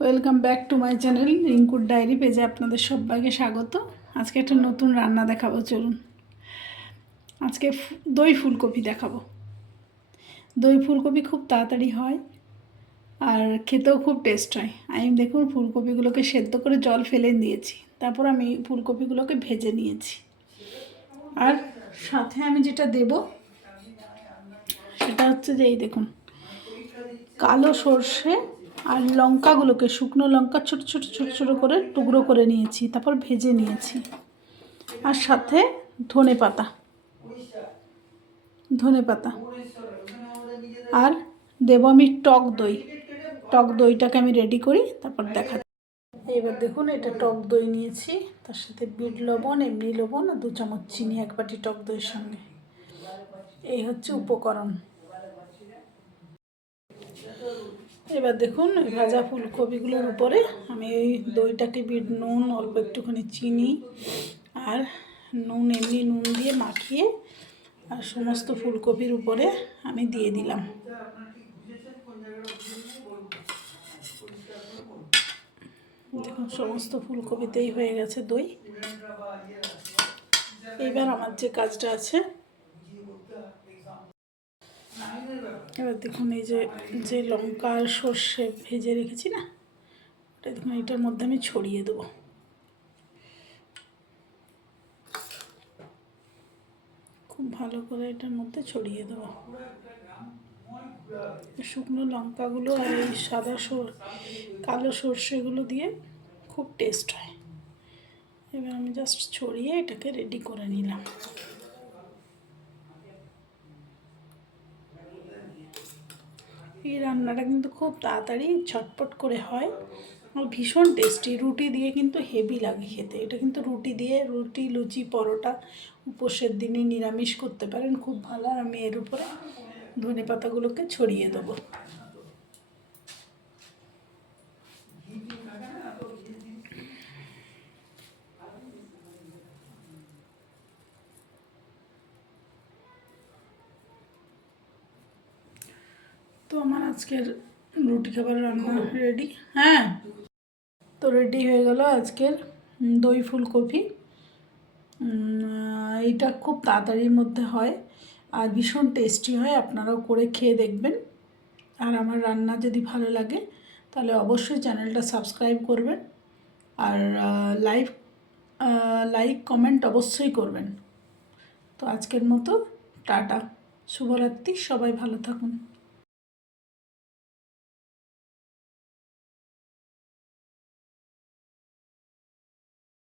Welcome back to my channel রিঙ্কুর diary পেজে আপনাদের সবাইকে স্বাগত। আজকে একটা নতুন রান্না দেখাবো, চলুন। আজকে দই ফুলকপি দেখাবো। দই ফুলকপি খুব তাড়াতাড়ি হয় আর খেতেও খুব টেস্ট হয়। আমি দেখুন ফুলকপিগুলোকে সেদ্ধ করে জল ফেলে দিয়েছি। তারপর আমি ফুলকপিগুলোকে ভেজে নিয়েছি। আর সাথে আমি যেটা দেব, সেটা হচ্ছে যে এই দেখুন, কালো সর্ষে আর লঙ্কাগুলোকে, শুকনো লঙ্কা ছোট ছোট ছোট ছোট করে টুকরো করে নিয়েছি, তারপর ভেজে নিয়েছি। আর সাথে ধনে পাতা ধনে পাতা। আর দেব আমি টক দই, টক দইটাকে আমি রেডি করি, তারপর দেখা এবার দেখুন এটা টক দই নিয়েছি, তার সাথে বিট লবণ, এমনি লবণ আর দু চামচ চিনি, এক বাটি টক দইয়ের সঙ্গে। এই হচ্ছে উপকরণ। এবার দেখুন ভাজা ফুলকপিগুলোর উপরে আমি ওই দইটাকে বিট নুন, অল্প একটুখানি চিনি আর নুন, এমনি নুন দিয়ে মাখিয়ে আর সমস্ত ফুলকপির উপরে আমি দিয়ে দিলাম। দেখুন, সমস্ত ফুলকপিতেই হয়ে গেছে দই। এইবার আমার যে কাজটা আছে, এবার দেখুন এই যে যে লঙ্কা আর সর্ষে ভেজে রেখেছি না, ওটা দেখুন এটার মধ্যে আমি ছড়িয়ে দেবো। খুব ভালো করে এটার মধ্যে ছড়িয়ে দেবো। শুকনো লঙ্কাগুলো আর এই সাদা সর, কালো সর্ষেগুলো দিয়ে খুব টেস্ট হয়। এবার আমি জাস্ট ছড়িয়ে এটাকে রেডি করে নিলাম। এই রান্নাটা কিন্তু খুব তাড়াতাড়ি ছটপট করে হয়। আর ভীষণ টেস্টি রুটি দিয়ে কিন্তু হেভি লাগে খেতে। এটা কিন্তু রুটি দিয়ে, রুটি, লুচি, পরোটা উপোসের দিনে নিরামিষ করতে পারেন, খুব ভালো। আর আমি এর উপরে ধনে পাতাগুলোকে ছড়িয়ে দেবো। তো আমার আজকের রুটি খাবার রান্না রেডি। হ্যাঁ তো রেডি হয়ে গেল আজকের দই ফুলকপি। এইটা খুব তাড়াতাড়ির মধ্যে হয়। আর ভীষণ টেস্টি হয়, আপনারাও করে খেয়ে দেখবেন। আর আমার রান্না যদি ভালো লাগে, তাহলে অবশ্যই চ্যানেলটা সাবস্ক্রাইব করবেন। আর লাইভ লাইক কমেন্ট অবশ্যই করবেন। তো আজকের মতো, টাটা। শুভরাত্রি, সবাই ভালো থাকুন।